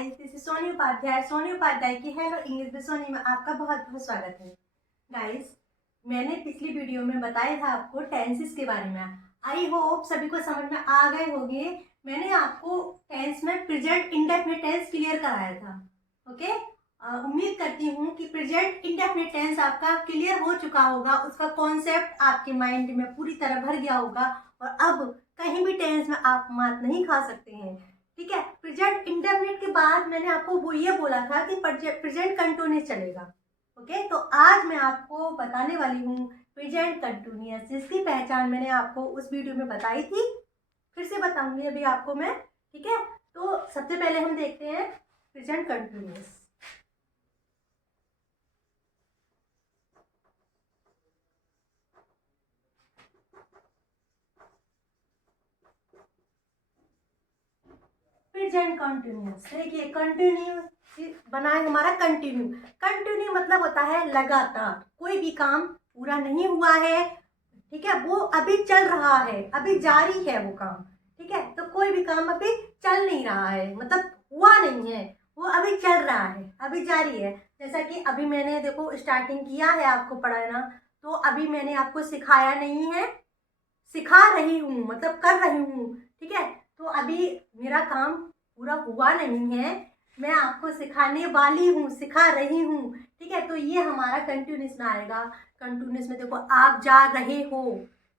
Guys, this is Soni Upadhyay. Soni Upadhyay की hello English with Sony में आपका बहुत बहुत स्वागत है। गाइस, मैंने पिछली वीडियो में बताया था आपको टेंसेस के बारे में। आई होप सभी को समझ में आ गए होंगे। मैंने आपको टेंस में प्रेजेंट इंडेफिनिट टेंस क्लियर कराया था। ओके, उम्मीद करती हूँ कि प्रेजेंट इंडेफिनिट टेंस आपका क्लियर हो चुका होगा, उसका कॉन्सेप्ट आपके माइंड में पूरी तरह भर गया होगा और अब कहीं भी टेंस में आप मात नहीं खा सकते हैं। ठीक है, प्रेजेंट इंडेफिनिट के बाद मैंने आपको वो ये बोला था कि प्रेजेंट कंटिन्यूअस चलेगा। ओके, तो आज मैं आपको बताने वाली हूँ प्रेजेंट कंटिन्यूअस, जिसकी पहचान मैंने आपको उस वीडियो में बताई थी। फिर से बताऊंगी अभी आपको मैं। ठीक है, तो सबसे पहले हम देखते हैं प्रेजेंट कंटिन्यूअस। प्रेजेंट कंटिन्यूअस, देखिए कंटिन्यू बना है हमारा कंटिन्यू। कंटिन्यू मतलब होता है लगातार, कोई भी काम पूरा नहीं हुआ है, ठीक है, वो अभी चल रहा है, अभी जारी है वो काम। ठीक है, तो कोई भी काम अभी चल नहीं रहा है, मतलब हुआ नहीं है, वो अभी चल रहा है, अभी जारी है। जैसा कि अभी मैंने देखो स्टार्टिंग किया है आपको पढ़ाना, तो अभी मैंने आपको सिखाया नहीं है, सिखा रही हूँ, मतलब कर रही हूँ। ठीक है, तो अभी मेरा काम पूरा हुआ नहीं है, मैं आपको सिखाने वाली हूँ, सिखा रही हूँ। ठीक है, तो ये हमारा कंटिन्यूस में आएगा। कंटिन्यूस में देखो, आप जा रहे हो,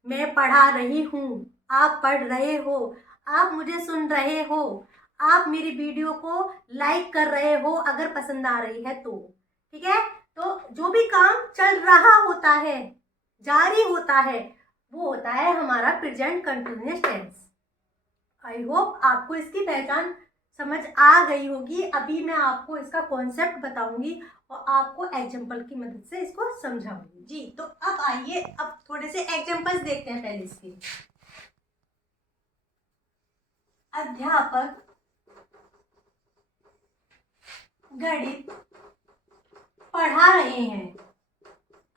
मैं पढ़ा रही हूँ, आप पढ़ रहे हो, आप मुझे सुन रहे हो, आप मेरी वीडियो को लाइक कर रहे हो अगर पसंद आ रही है तो। ठीक है, तो जो भी काम चल रहा होता है, जारी होता है, वो होता है हमारा present continuous tense. I hope आपको इसकी पहचान समझ आ गई होगी। अभी मैं आपको इसका कॉन्सेप्ट बताऊंगी और आपको एग्जाम्पल की मदद से इसको समझाऊंगी। जी, तो अब आइए, अब थोड़े से एग्जाम्पल्स देखते हैं पहले इसके। अध्यापक गणित पढ़ा रहे हैं,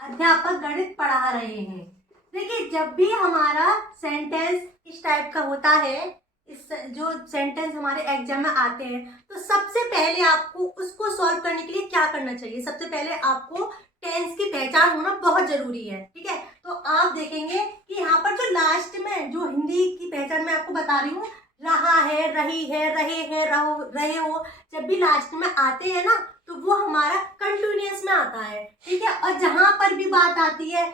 अध्यापक गणित पढ़ा रहे हैं। देखिए, जब भी हमारा सेंटेंस इस टाइप का होता है, इस जो सेंटेंस हमारे एग्जाम में आते हैं, तो सबसे पहले आपको उसको सॉल्व करने के लिए क्या करना चाहिए? सबसे पहले आपको टेंस की पहचान होना बहुत जरूरी है। ठीक है, तो आप देखेंगे कि यहाँ पर जो लास्ट में जो हिंदी की पहचान मैं आपको बता रही हूँ, रहा है, रही है, रहे हैं, रहो, रहे हो, जब भी लास्ट में आते हैं ना, तो वो हमारा कंटिन्यूअस में आता है। ठीक है, और जहां पर भी बात आती है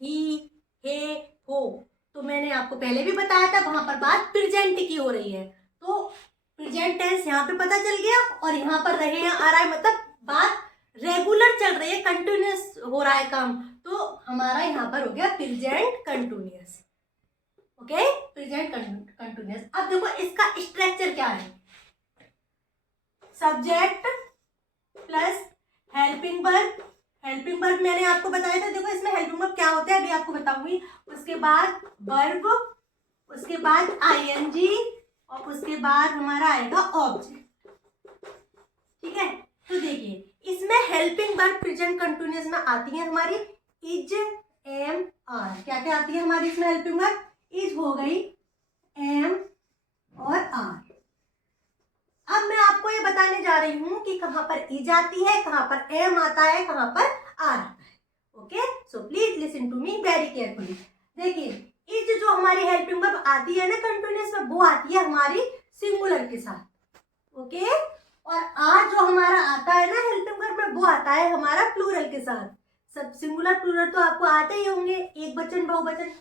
ही, हे, हो, तो मैंने आपको पहले भी बताया था, वहां पर बात प्रेजेंट की हो रही है, तो प्रेजेंट टेंस यहाँ पे पता चल गया। और यहाँ पर रहे हैं आ रहा है, मतलब बात रेगुलर चल रही है, कंटिन्यूअस हो रहा है काम, तो हमारा यहाँ पर हो गया present continuous. Okay, present continuous. अब देखो इसका स्ट्रक्चर क्या है। Subject plus helping verb. Helping verb मैंने आपको बताया था, देखो इसमें हेल्पिंग वर्ब क्या होता है अभी आपको बताऊंगी। उसके बाद वर्ब, उसके बाद आईएनजी और उसके बाद हमारा आएगा ऑब्जेक्ट। ठीक है, तो देखिए इसमें हेल्पिंग वर्ब प्रेजेंट कंटिन्यूअस में आती है हमारी इज, एम, आर। क्या क्या आती है हमारी इसमें हेल्पिंग वर्ब? इज हो गई, एम और आर। अब मैं आपको ये बताने जा रही हूं कि कहां पर इज आती है, कहां पर एम आता है, कहां पर आर आता है। Okay, so please listen to me very carefully. देखिए, इज जो हमारी हेल्पिंग वर्ब आती है ना कंटिन्यूअस में, वो आती है हमारी सिंगुलर के साथ। ओके, और आर जो हमारा आता है ना हेल्पिंग वर्ब में, वो आता है हमारा प्लूरल के साथ। सब सिंगुलर प्लूरल तो आपको आते ही होंगे, एक वचन, बहुवचन।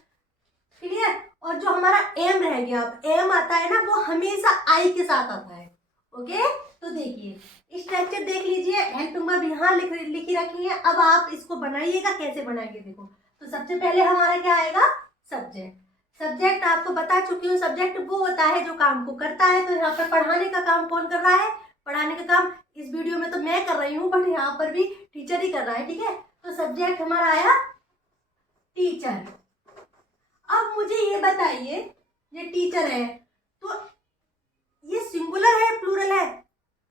क्लियर? और जो हमारा एम रह गया, अब एम आता है ना, वो हमेशा आई के साथ आता है। ओके, तो देखिए स्ट्रक्चर देख लीजिए, हेल्पिंग वर्ब यहाँ लिखी रखी है। अब आप इसको बनाइएगा, कैसे बनाएंगे देखो। तो सबसे पहले हमारा क्या आएगा? सब्जेक्ट। सब्जेक्ट आपको बता चुकी हूँ, सब्जेक्ट वो होता है जो काम को करता है। तो यहाँ पर पढ़ाने का काम कौन कर रहा है? पढ़ाने का काम इस वीडियो में तो मैं कर रही हूँ, बट यहाँ पर भी टीचर ही कर रहा है। ठीक है, तो सब्जेक्ट हमारा आया टीचर। अब मुझे ये बताइए, ये टीचर है, तो ये सिंगुलर है प्लूरल है?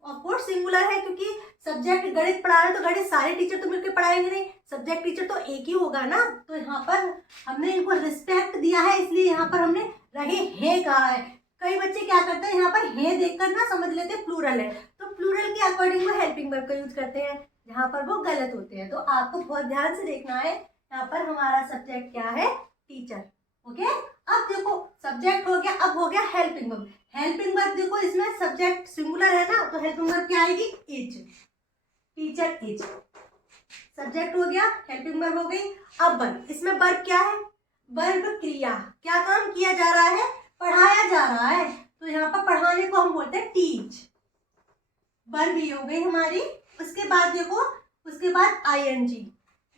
ऑफ कोर्स सिंगुलर है, क्योंकि सब्जेक्ट गणित पढ़ा रहे हैं तो गणित सारे टीचर तो मिलकर पढ़ाएंगे नहीं, सब्जेक्ट टीचर तो एक ही होगा ना। तो यहाँ पर हमने इनको रिस्पेक्ट दिया है, इसलिए यहाँ पर हमने रहे हैं कहा है। कई बच्चे क्या करते हैं, यहाँ पर है देखकर ना समझ लेते हैं प्लूरल है, तो प्लूरल के अकॉर्डिंग वो हेल्पिंग वर्ब का यूज करते हैं जहाँ पर वो गलत होते हैं। तो आपको बहुत ध्यान से देखना है। यहाँ पर हमारा सब्जेक्ट क्या है, टीचर। ओके, अब देखो सब्जेक्ट हो गया, अब हो गया हेल्पिंग वर्ब। हेल्पिंग वर्ब देखो इसमें सब्जेक्ट सिंगुलर है ना, तो हेल्पिंग वर्ब क्या आएगी, इज। टीचर इज सब्जेक्ट हो गया, हेल्पिंग वर्ब हो गई। अब वर्ब, इसमें वर्ब क्या है, वर्ब क्रिया, क्या काम किया जा रहा है, पढ़ाया जा रहा है, तो यहाँ पर पढ़ाने को हम बोलते हैं टीच। वर्ब ये हो गई हमारी। उसके बाद देखो, उसके बाद आईएनजी।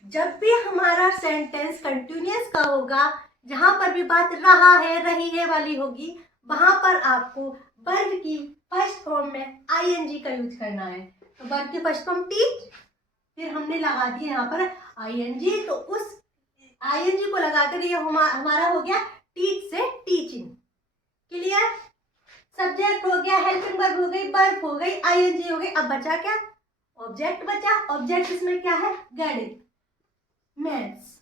जब भी हमारा सेंटेंस कंटिन्यूअस का होगा, जहां पर भी बात रहा है रही है वाली होगी, वहां पर आपको वर्ब की फर्स्ट फॉर्म में आईएनजी का यूज करना है। तो वर्ब की फर्स्ट फॉर्म टीच, फिर हमने लगा दिया यहाँ पर आईएनजी, तो उस आईएनजी को लगाकर ये हमारा हो गया टीच से टीचिंग। क्लियर, सब्जेक्ट हो गया, हेल्पिंग वर्ब हो गई, वर्ब हो गई, आईएनजी हो गई। अब बचा क्या, ऑब्जेक्ट बचा। ऑब्जेक्ट इसमें क्या है, गणित, maths.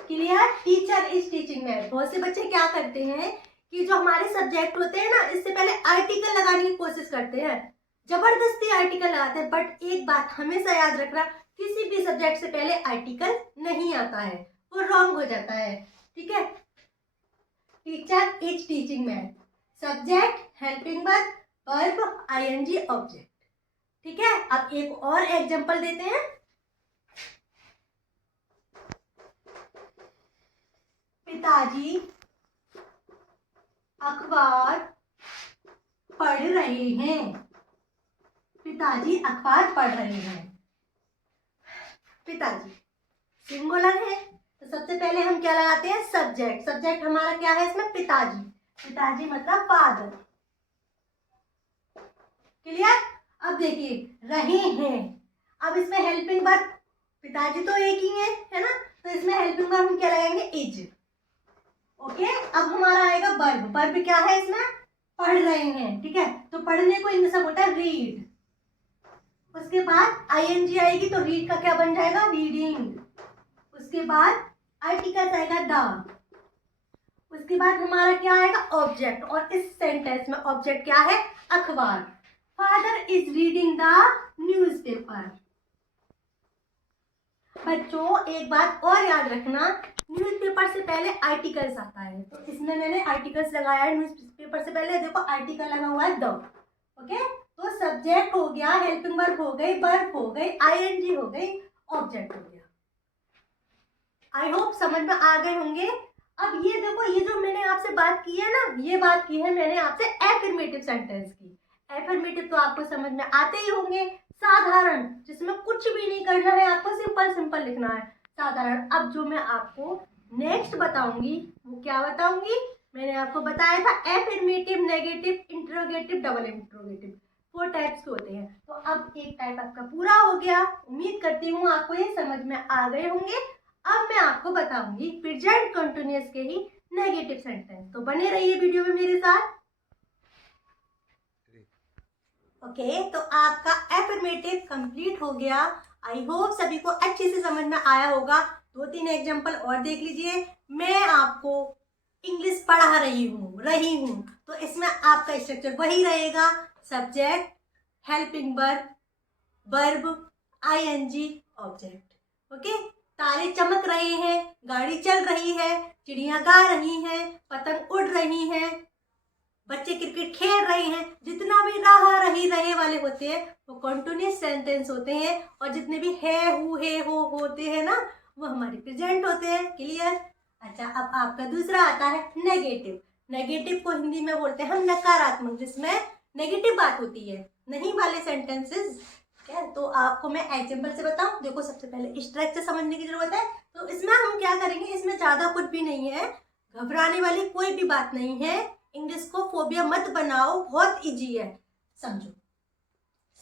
Clear, teacher is teaching math. बहुत से बच्चे क्या करते हैं कि जो हमारे सब्जेक्ट होते हैं ना, इससे पहले आर्टिकल लगाने की कोशिश करते हैं, जबरदस्ती आर्टिकल लगाते हैं। बट एक बात हमेशा याद रखना, किसी भी सब्जेक्ट से पहले आर्टिकल नहीं आता है, वो रॉन्ग हो जाता है। ठीक है, teacher is teaching math, subject, helping verb, verb, ING, object. ठीक है, अब एक और एग्जांपल देते हैं। पिताजी अखबार पढ़ रहे हैं, पिताजी अखबार पढ़ रहे हैं। पिताजी सिंगुलर है, तो सबसे पहले हम क्या लगाते हैं, सब्जेक्ट। सब्जेक्ट हमारा क्या है इसमें, पिताजी। पिताजी मतलब फादर। क्लियर, अब देखिए रहे हैं, अब इसमें हेल्पिंग वर्ब, पिताजी तो एक ही है ना, तो इसमें हेल्पिंग वर्ब हम क्या लगाएंगे, इज। ओके, अब हमारा आएगा वर्ब। वर्ब क्या है इसमें, पढ़ रहे हैं। ठीक है, तो पढ़ने को इंग्लिश में बोलता है रीड। उसके बाद आईएनजी आएगी, तो रीड का क्या बन जाएगा, रीडिंग। उसके बाद आर्टिकल आएगा द। उसके बाद हमारा क्या आएगा, ऑब्जेक्ट। और इस सेंटेंस में ऑब्जेक्ट क्या है, अखबार। Father is reading the newspaper. बच्चों एक बात और याद रखना, न्यूज़पेपर से पहले आर्टिकल्स आता है, तो इसमें मैंने आर्टिकल्स लगाया है। न्यूज़पेपर से पहले देखो आर्टिकल लगा हुआ है द। ओके, तो सब्जेक्ट हो गया, हेल्पिंग वर्ब हो गई, वर्ब हो गई, आईएनजी हो गई, ऑब्जेक्ट हो गया। आई होप समझ में आ गए होंगे। अब ये देखो, ये जो मैंने आपसे बात की है ना, ये बात की है मैंने आपसे एफर्मेटिव सेंटेंस की। एफर्मेटिव तो आपको समझ में आते ही होंगे, साधारण, जिसमें कुछ भी नहीं करना है, आपको सिंपल सिंपल लिखना है, साधारण। अब जो मैं आपको नेक्स्ट बताऊंगी वो क्या बताऊंगी, मैंने आपको बताया था affirmative, negative, interrogative, double interrogative, 4 types के होते हैं। तो अब एक टाइप आपका पूरा हो गया। उम्मीद करती हूँ आपको ये समझ में आ गए होंगे। अब मैं आपको बताऊंगी प्रेजेंट कंटिन्यूअस के ही नेगेटिव सेंटेंस, तो बने रहिए वीडियो में मेरे साथ। ओके, तो आपका एफर्मेटिव कंप्लीट हो गया। आई होप सभी को अच्छे से समझ में आया होगा। 2-3 एग्जांपल और देख लीजिए। मैं आपको इंग्लिश पढ़ा रही हूँ, तो इसमें आपका स्ट्रक्चर वही रहेगा, subject, helping verb, verb, ING, object. Okay, तारे चमक रहे हैं, गाड़ी चल रही है, चिड़ियां गा रही हैं, पतंग उड़ रही हैं, बच्चे क्रिकेट खेल रहे हैं। जितना भी रहा रही रहे वाले होते हैं वो कंटिन्यूअस सेंटेंस होते हैं, और जितने भी है, हु, है, हो होते हैं ना, वो हमारे प्रेजेंट होते हैं। क्लियर। अच्छा, अब आपका दूसरा आता है नेगेटिव। नेगेटिव को हिंदी में बोलते हैं हम नकारात्मक, जिसमें नेगेटिव बात होती है, नहीं वाले सेंटेंसेस। क्या, तो आपको मैं एग्जाम्पल से बताऊं। देखो, सबसे पहले स्ट्रक्चर समझने की जरूरत है। तो इसमें हम क्या करेंगे, इसमें ज्यादा कुछ भी नहीं है, घबराने वाली कोई भी बात नहीं है। इंग्लिश को फोबिया मत बनाओ, बहुत इजी है, समझो।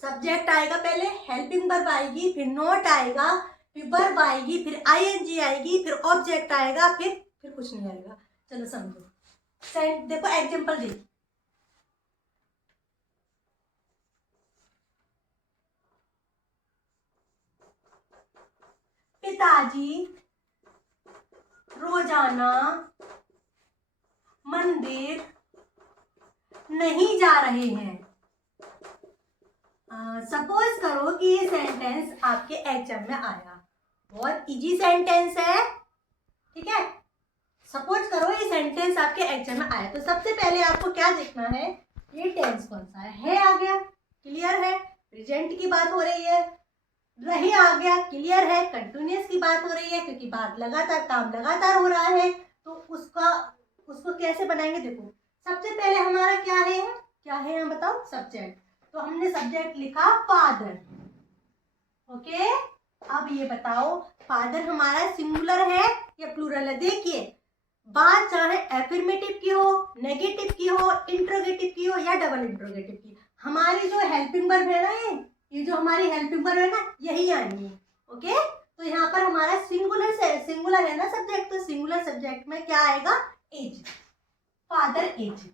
सब्जेक्ट आएगा पहले, हेल्पिंग वर्ब आएगी, फिर नोट आएगा, फिर वर्ब आएगी, फिर आईएनजी आएगी, फिर ऑब्जेक्ट आएगा, फिर कुछ नहीं आएगा। चलो समझो। देखो एग्जांपल देखिए, पिताजी रोजाना मंदिर नहीं जा रहे हैं। सपोज करो कि ये सेंटेंस आपके एग्जाम में आया, बहुत इजी सेंटेंस है, ठीक है। सपोज करो ये सेंटेंस आपके एग्जाम में आया, तो सबसे पहले आपको क्या देखना है, ये टेंस कौन सा है आ गया, क्लियर है। प्रेजेंट की बात हो रही है, रहे आ गया, क्लियर है। कंटिन्यूअस की बात हो रही है क्योंकि बात लगातार, काम लगातार हो रहा है, तो उसको कैसे बनाएंगे, देखो सबसे पहले हमारा क्या है यहाँ बताओ, सब्जेक्ट। तो हमने सब्जेक्ट लिखा फादर, ओके। अब ये बताओ फादर हमारा सिंगुलर है या प्लूरल है। देखिए बात चाहे एफर्मेटिव की हो, नेगेटिव की हो, इंट्रोगेटिव की हो या डबल इंट्रोगेटिव की, हमारी जो हेल्पिंग वर्ब है ना, ये जो हमारी हेल्पिंग वर्ब है ना, यही आएंगी, ओके। तो यहाँ पर हमारा सिंगुलर है ना सब्जेक्ट, तो सिंगुलर सब्जेक्ट में क्या आएगा, इज, फादर इज।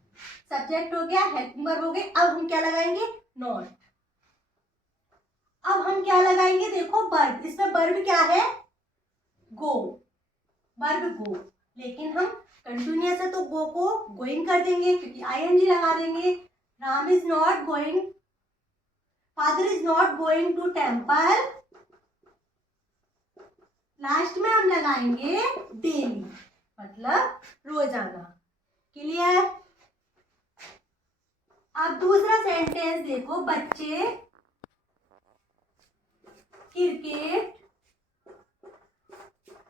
सब्जेक्ट हो गया, हेल्पिंग वर्ब हो गई। अब हम क्या लगाएंगे, नॉट। अब हम क्या लगाएंगे, देखो वर्ब, इसमें वर्ब क्या है, गो, वर्ब गो। लेकिन हम कंटिन्यूअस है तो गो को गोइंग कर देंगे क्योंकि आईएनजी लगा देंगे। Ram is not going, father is not going to temple, last में हम लगाएंगे डेली, मतलब रोजाना, क्लियर। अब दूसरा सेंटेंस देखो, बच्चे क्रिकेट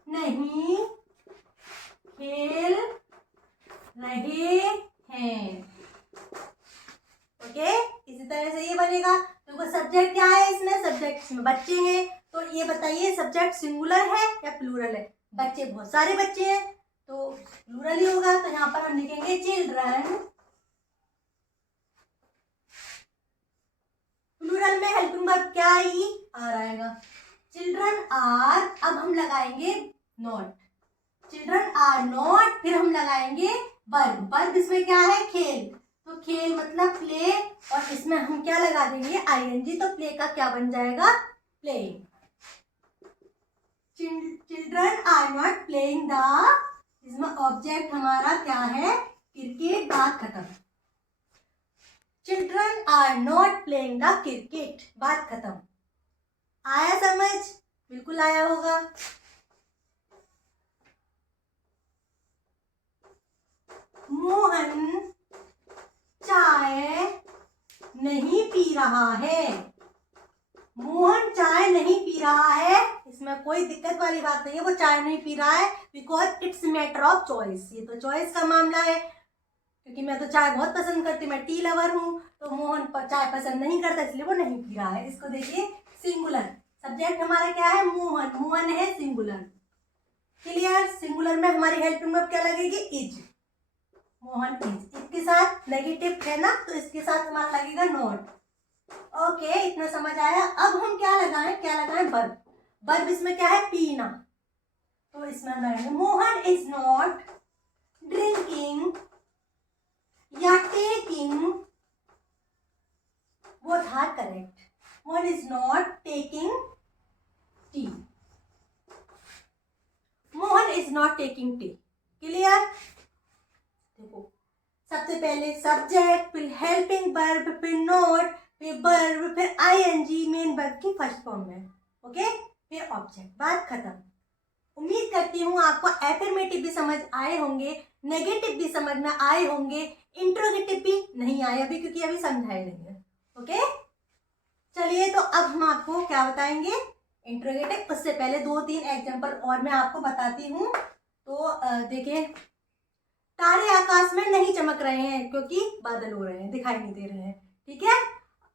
नहीं खेल रहे हैं, ओके। इसी तरह से ये बनेगा। तो सब्जेक्ट क्या है इसमें, सब्जेक्ट में बच्चे हैं, तो ये बताइए सब्जेक्ट सिंगुलर है या प्लूरल है। बच्चे बहुत सारे बच्चे हैं तो प्लूरल ही होगा, तो यहाँ पर हम लिखेंगे चिल्ड्रन। प्लूरल में हेल्पिंग वर्ब क्या आएगी, आर आएगा, चिल्ड्रन आर। अब हम लगाएंगे नॉट, चिल्ड्रन आर नॉट, फिर हम लगाएंगे वर्ब। वर्ब इसमें क्या है, खेल, तो खेल मतलब प्ले, और इसमें हम क्या लगा देंगे, आईएनजी, तो प्ले का क्या बन जाएगा, playing. Children are not playing the, इसमें ऑब्जेक्ट हमारा क्या है, क्रिकेट, बात खत्म। Children are not playing the cricket, बात खत्म। आया समझ, बिल्कुल आया होगा। मोहन चाय नहीं पी रहा है, मोहन चाय नहीं पी रहा है, इसमें कोई दिक्कत वाली बात नहीं है, वो चाय नहीं पी रहा है because it's matter of choice. ये तो चॉइस का मामला है, क्योंकि मैं तो चाय बहुत पसंद करती, मैं टी लवर हूँ, तो मोहन चाय पसंद नहीं करता इसलिए वो नहीं पी रहा है। इसको देखिए सिंगुलर, सब्जेक्ट हमारा क्या है, मोहन, मोहन है सिंगुलर, क्लियर। सिंगुलर में हमारी हेल्पिंग वर्ब क्या लगेगी, इज, मोहन इज। इसके साथ नेगेटिव है ना, तो इसके साथ हमारा लगेगा नॉट, ओके। इतना समझ आया। अब हम क्या लगाएं, वर्ब। वर्ब इसमें क्या है, पीना, तो इसमें हम लगाएंगे मोहन इज नॉट ड्रिंकिंग या taking, both are correct. Mohan is not taking tea, Mohan is not taking tea, clear. देखो सबसे पहले सब्जेक्ट, फिर हेल्पिंग वर्ब, फिर नॉट, फिर वर्ब, फिर आईएनजी, मेन वर्ब की फर्स्ट फॉर्म में, ओके, फिर ऑब्जेक्ट, बात खत्म। उम्मीद करती हूँ आपको एफर्मेटिव भी समझ आए होंगे, नेगेटिव भी समझ में आए होंगे, इंट्रोगेटिव भी नहीं आए अभी क्योंकि अभी समझाए नहीं है, ओके। चलिए तो अब हम आपको क्या बताएंगे, इंट्रोगेटिव। उससे पहले 2-3 एग्जाम्पल और मैं आपको बताती हूँ। तो देखिए तारे आकाश में नहीं चमक रहे हैं क्योंकि बादल हो रहे हैं, दिखाई नहीं दे रहे हैं, ठीक है।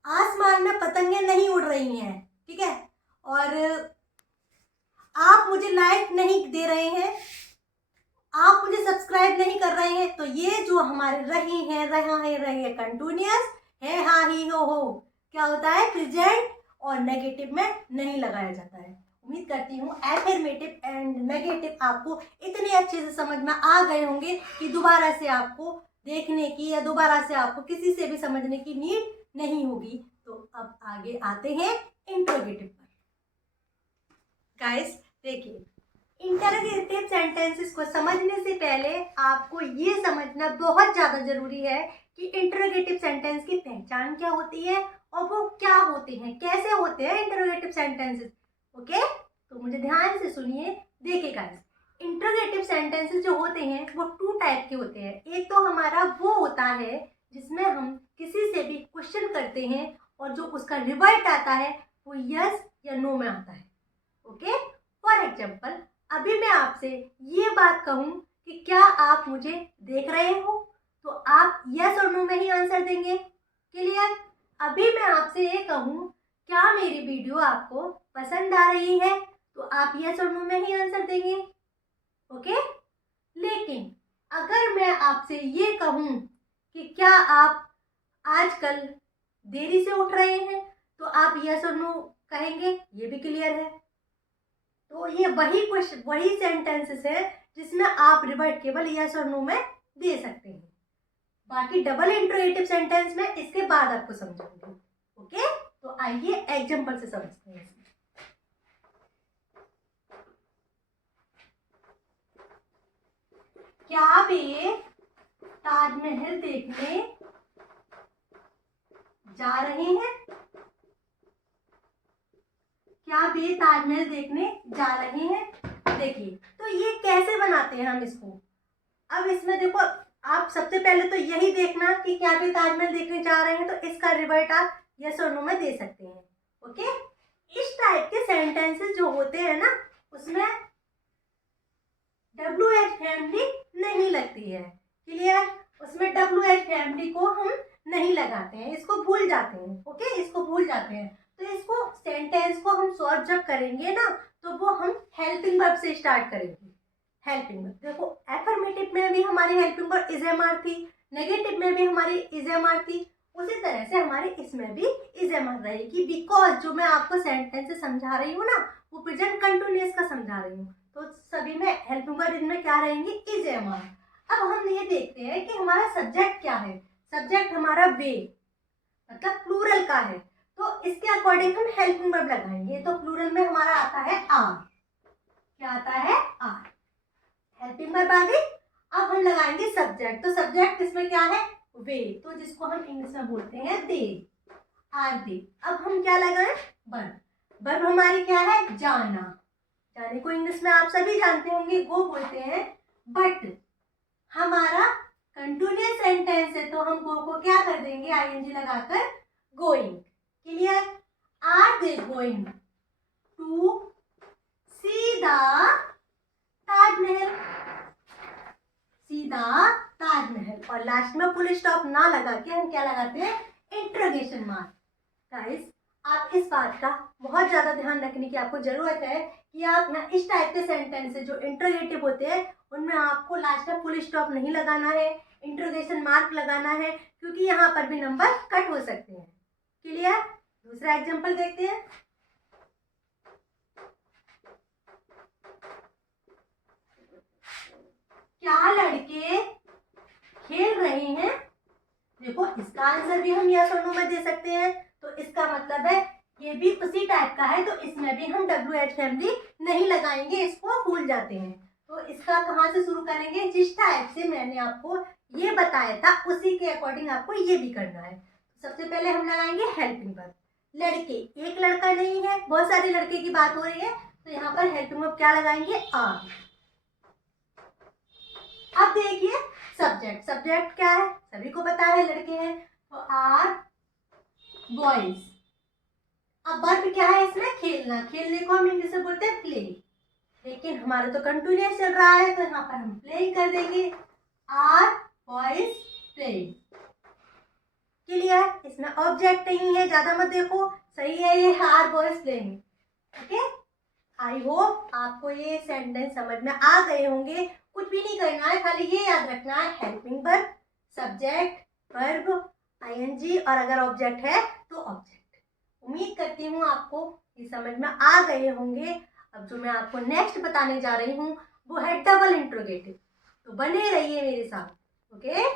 आसमान में पतंगे नहीं उड़ रही हैं, ठीक है। और आप मुझे लाइक नहीं दे रहे हैं, आप मुझे सब्सक्राइब नहीं कर रहे हैं, तो ये जो हमारे रही है, रही है कंटिन्यूअस है, हा ही हो क्या होता है, प्रेजेंट, और नेगेटिव में नहीं लगाया जाता है। उम्मीद करती हूँ एफर्मेटिव एंड नेगेटिव आपको इतने अच्छे से समझ में आ गए होंगे कि दोबारा से आपको देखने की या दोबारा से आपको किसी से भी समझने की नीड नहीं होगी। तो अब आगे आते हैं इंट्रोगेटिव पर। गाइस देखिए इंटरोगेटिव सेंटेंसेस को समझने से पहले आपको ये समझना बहुत ज़्यादा ज़रूरी है कि इंटरोगेटिव सेंटेंस की पहचान क्या होती है और वो क्या होते हैं, कैसे होते हैं इंटरोगेटिव सेंटेंसेस। ओके, तो मुझे ध्यान से सुनिए। देखिए गाइस, इंटरोगेटिव सेंटेंसेस जो होते हैं वो 2 टाइप के होते हैं। एक तो हमारा वो होता है जिसमें हम किसी से भी क्वेश्चन करते हैं और जो उसका रिवर्ट आता है वो यस या नो में आता है। ओके, फॉर एग्जाम्पल, अभी मैं आपसे ये बात कहूँ कि क्या आप मुझे देख रहे हो, तो आप यस और नो में ही आंसर देंगे। क्लियर? अभी मैं आपसे ये कहूँ क्या मेरी वीडियो आपको पसंद आ रही है, तो आप यस और नो में ही आंसर देंगे। ओके, लेकिन अगर मैं आपसे ये कहूँ कि क्या आप आजकल देरी से उठ रहे हैं, तो आप यस और नो कहेंगे। ये भी क्लियर है। तो ये वही क्वेश्चन, वही सेंटेंसेस है जिसमें आप रिवर्ट केवल यस और नो में दे सकते हैं। बाकी डबल इंटरोगेटिव सेंटेंस में इसके बाद आपको समझाऊंगी। ओके, तो आइए एग्जांपल से समझते हैं। क्या आप ये ताजमहल देखने जा रहे हैं? क्या आप ये ताजमहल देखने जा रहे हैं? देखिए, तो ये कैसे बनाते हैं हम इसको। अब इसमें देखो, आप सबसे पहले तो यही देखना कि क्या भी ताजमहल देखने जा रहे हैं, तो इसका रिवर्ट आप यस और नो में दे सकते हैं। ओके, इस टाइप के सेंटेंसेस जो होते हैं ना, उसमें WH फैमिली नहीं लगती है। क्लियर? उसमें WH फैमिली को हम नहीं लगाते हैं, इसको भूल जाते हैं। ओके, इसको भूल जाते हैं। तो इसको सेंटेंस को हम सॉल्व जब करेंगे ना, तो वो हम हेल्पिंग वर्ब से स्टार्ट करेंगे। हेल्पिंग वर्ब देखो, एफर्मेटिव में भी हमारी helping verb is am are थी, नेगेटिव में भी हमारी इज एम आर थी, उसी तरह से हमारे इसमें भी इज एम आर रहेगी। बिकॉज जो मैं आपको सेंटेंस से समझा रही हूँ ना, वो प्रेजेंट कंटिन्यूअस का समझा रही हूँ, तो सभी में हेल्पिंग वर्ब इनमें क्या रहेंगी, इज एम आर। अब हम ये देखते हैं कि हमारा सब्जेक्ट क्या है। सब्जेक्ट हमारा वे, मतलब प्लूरल का है, तो इसके अकॉर्डिंग हम हेल्पिंग वर्ब लगाएंगे। तो प्लूरल में हमारा आता है आर। क्या आता है? आर। हेल्पिंग वर्ब आ गई। अब हम लगाएंगे सब्जेक्ट। तो सब्जेक्ट इसमें क्या है? वे, तो जिसको हम इंग्लिश में बोलते हैं दे, आर दे। अब हम क्या लगाएं? वर्ब। वर्ब हमारी क्या है? जाना। जाने को इंग्लिश में आप सभी जानते होंगे, गो बोलते हैं। बट हमारा कंटिन्यूअस सेंटेंस है, तो हम गो को क्या कर देंगे? आईएनजी लगाकर going. Clear? Are they going to see the Taj Mahal? सीधा ताजमहल। और लास्ट में फुल स्टॉप ना लगा के हम क्या लगाते हैं? Interrogation mark. गाइस, आप इस बात का बहुत ज्यादा ध्यान रखने की आपको जरूरत है कि आप यहाँ इस टाइप के सेंटेंस जो इंटरोगेटिव होते हैं उनमें आपको लास्ट में फुल स्टॉप नहीं लगाना है, इंटरोगेशन मार्क लगाना है, क्योंकि यहाँ पर भी नंबर कट हो सकते हैं। क्लियर? दूसरा एग्जांपल देखते हैं। क्या लड़के खेल रहे हैं? देखो, इसका आंसर भी हम यस और नो में दे सकते हैं, तो इसका मतलब है ये भी उसी टाइप का है, तो इसमें भी हम WH फैमिली नहीं लगाएंगे, इसको भूल जाते हैं। तो इसका कहाँ से शुरू करेंगे? जिस टाइप से मैंने आपको ये बताया था उसी के अकॉर्डिंग आपको ये भी करना है। सबसे पहले हम लगाएंगे हेल्पिंग वर्ब। लड़के, एक लड़का नहीं है, बहुत सारे लड़के की बात हो रही है, तो यहाँ पर हेल्पिंग वर्ब क्या लगाएंगे? आर। अब देखिए सब्जेक्ट। सब्जेक्ट क्या है? सभी को पता है, लड़के हैं, तो आर बॉयज। अब वर्ब क्या है इसमें? खेलना। खेलने को हम इंग्लिश में बोलते हैं प्ले, लेकिन हमारा तो कंटिन्यूअस चल रहा है, तो यहाँ पर हम प्लेइंग कर देंगे। Are boys playing. क्लियर? इसमें ऑब्जेक्ट नहीं है, ज्यादा मत देखो, सही है ये, are boys playing. Okay, I hope आपको ये सेंटेंस समझ में आ गए होंगे। कुछ भी नहीं करना है, खाली ये याद रखना है, helping verb, subject, verb, I N G, और अगर ऑब्जेक्ट है तो ऑब्जेक्ट। उम्मीद करती हूँ आपको ये समझ में आ गए होंगे। अब जो मैं आपको नेक्स्ट बताने जा रही हूँ वो है डबल इंट्रोगेटिव, तो बने रहिए मेरे साथ। ओके,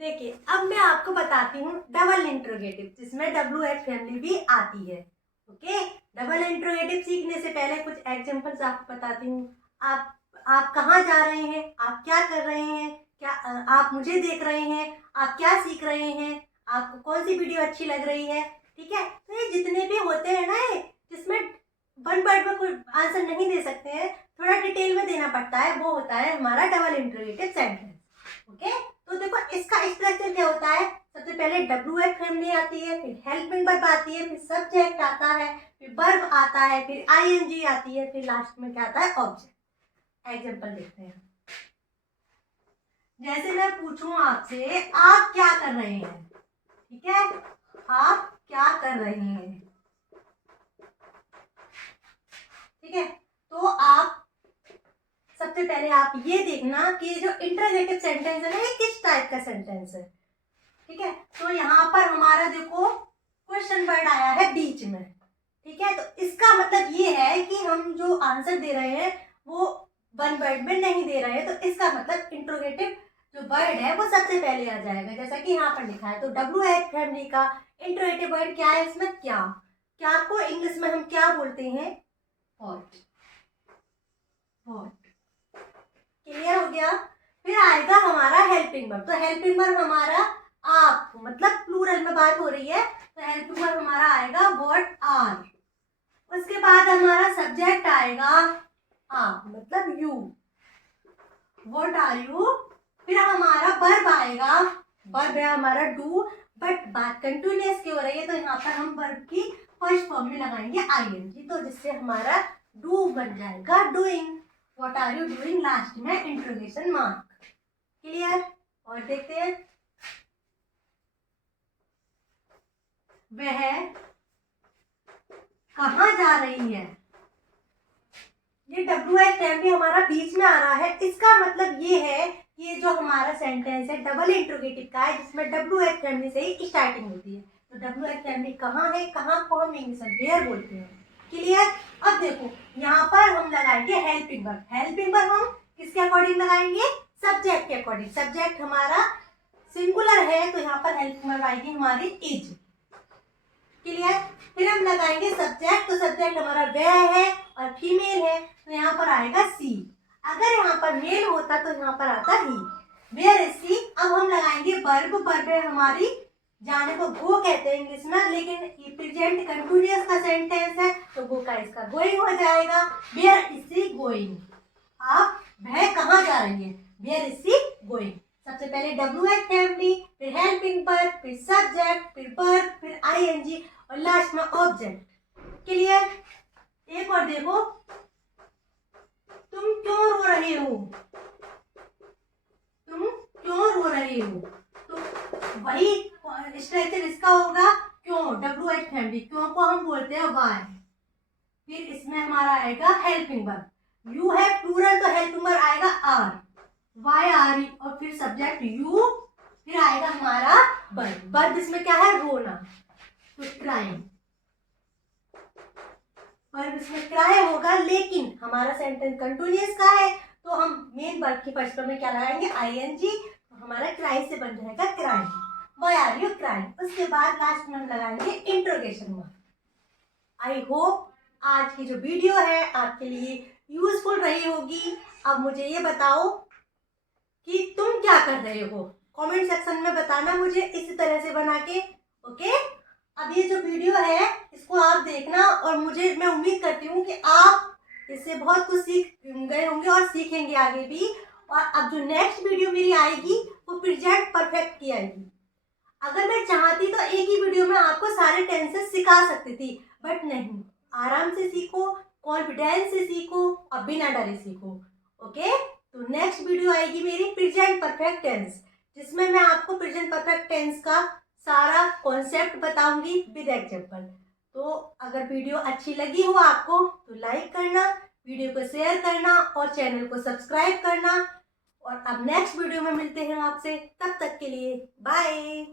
देखिए अब मैं आपको बताती हूँ डबल इंट्रोगेटिव, जिसमें WH फैमिली भी आती है। ओके, डबल इंट्रोगेटिव सीखने से पहले कुछ एग्जांपल्स आपको बताती हूँ। आप कहाँ जा रहे हैं, आप क्या कर रहे हैं, क्या आप मुझे देख रहे हैं, आप क्या सीख रहे हैं, आपको कौन सी वीडियो अच्छी लग रही है। ठीक है, तो ये जितने भी होते हैं ना, ये जिसमें वन वर्ड में कोई आंसर नहीं दे सकते हैं, थोड़ा डिटेल में देना पड़ता है, वो होता है हमारा डबल इंट्रोगेटिव सेंटेंस। ओके, तो देखो इसका स्ट्रक्चर क्या होता है। सबसे पहले WH फैमिली आती है, फिर हेल्पिंग वर्ब आती है, फिर सब्जेक्ट आता है, फिर वर्ब आता है, फिर ING आती है, फिर लास्ट में क्या आता है, ऑब्जेक्ट। एग्जांपल देखते हैं। जैसे मैं पूछूं आपसे, आप क्या कर रहे हैं। ठीक है, आप क्या कर रहे हैं। ठीक है, तो आप सबसे पहले आप ये देखना कि जो इंटरोगेटिव सेंटेंस है ना, ये किस टाइप का सेंटेंस है। ठीक है, तो यहाँ पर हमारा देखो क्वेश्चन वर्ड आया है बीच में। ठीक है, तो इसका मतलब ये है कि हम जो आंसर दे रहे हैं वो वन वर्ड में नहीं दे रहे हैं, तो इसका मतलब इंट्रोगेटिव जो वर्ड है वो सबसे पहले आ जाएगा, जैसा कि यहाँ पर लिखा है। तो WH फैमिली का इंट्रोगेटिव वर्ड क्या है इसमें, क्या। क्या को इंग्लिश में हम क्या बोलते हैं, व्हाट। क्लियर हो गया। फिर आएगा हमारा हेल्पिंग वर्ब। तो हेल्पिंग वर्ब हमारा आप, मतलब प्लूरल में बात हो रही है, तो हेल्पिंग वर्ब हमारा आएगा व्हाट आर। उसके बाद हमारा सब्जेक्ट आएगा आप, मतलब यू, व्हाट आर यू। फिर हमारा वर्ब आएगा, वर्ब है हमारा डू, बट बात कंटिन्यूअस की हो रही है, तो यहाँ पर हम वर्ब की फर्स्ट फॉर्म में लगाएंगे ING, तो जिससे हमारा डू बन जाएगा doing. What are you doing, last में इंट्रोगेशन मार्क। क्लियर। और देखते हैं, वह कहाँ जा रही है। ये WH फैमिली हमारा बीच में आ रहा है, इसका मतलब ये है कि ये जो हमारा सेंटेंस है डबल इंट्रोगेटिव का है, जिसमें WH फैमिली से ही स्टार्टिंग होती है। तो WH फैमिली कहाँ है, कहाँ को हम इंग्लिश में वेयर बोलते हैं। क्लियर। अब देखो यहाँ पर हम लगाएंगे हेल्पिंग वर्ब। हेल्पिंग वर्ब हम किसके अकॉर्डिंग लगाएंगे, सब्जेक्ट के अकॉर्डिंग। सब्जेक्ट हमारा सिंगुलर है, तो यहाँ पर हेल्पिंग वर्ब आएगी हमारी इज। क्लियर। फिर हम लगाएंगे सब्जेक्ट, तो सब्जेक्ट हमारा वह है और फीमेल है, तो यहाँ पर आएगा सी। अगर यहाँ पर मेल होता तो यहाँ पर आता ही, वेयर इज सी। अब हम लगाएंगे वर्ब। वर्ब है हमारी जाने को गो कहते हैं इंग्लिश में, लेकिन ये प्रेजेंट कंटिन्यूअस का सेंटेंस है, तो गो का इसका गोइंग हो जाएगा। वेयर इज सी गोइंग, आप वह कहाँ जा रही है, वेयर इज सी गोइंग। सबसे पहले WH फैमिली, फिर हेल्पिंग वर्ब, फिर सब्जेक्ट, फिर वर्ब, फिर ING और लास्ट में ऑब्जेक्ट। क्लियर। एक और देखो, तुम क्यों रो रहे हो, तुम क्यों रो रहे हो, तो वही स्ट्रक्चर इसका होगा, क्यों, WH फैमिली, क्यों को हम बोलते हैं वाई। फिर इसमें हमारा आएगा हेल्पिंग वर्ब, यू है प्लूरल, तो हेल्पिंग वर्ब आएगा आर, वाई आर, और फिर सब्जेक्ट यू, फिर आएगा हमारा वर्ब। वर्ब इसमें क्या है, रोना, तो क्राइम। वर्ब इसमें क्राई होगा, लेकिन हमारा सेंटेंस कंटिन्यूअस का है, तो हम मेन वर्ब की फर्स्ट में क्या लगाएंगे, ING, तो हमारा क्राई से बन जाएगा crying, why are you crying. उसके बाद लास्ट में हम लगाएंगे इंट्रोगेशन मार्क। आई होप आज की जो वीडियो है आपके लिए यूजफुल रही होगी। अब मुझे ये बताओ कि तुम क्या कर रहे हो, कमेंट सेक्शन में बताना मुझे इसी तरह से बना के। ओके, अब ये जो वीडियो है इसको आप देखना, और मुझे, मैं उम्मीद करती हूँ कि आप इससे बहुत कुछ सीख गए होंगे और सीखेंगे आगे भी। और अब जो नेक्स्ट वीडियो मेरी आएगी वो प्रेजेंट परफेक्ट की आएगी। अगर मैं चाहती तो एक ही वीडियो में आपको सारे टेंसेस सिखा सकती थी, बट नहीं, आराम से सीखो, कॉन्फिडेंस से सीखो और बिना डरे सीखो। ओके, तो नेक्स्ट वीडियो आएगी मेरी प्रेजेंट परफेक्ट टेंस, जिसमें मैं आपको प्रेजेंट परफेक्ट टेंस का सारा कॉन्सेप्ट बताऊंगी विद एग्जांपल। तो अगर वीडियो अच्छी लगी हो आपको तो लाइक करना, वीडियो को शेयर करना और चैनल को सब्सक्राइब करना। और अब नेक्स्ट वीडियो में मिलते हैं आपसे, तब तक के लिए बाय।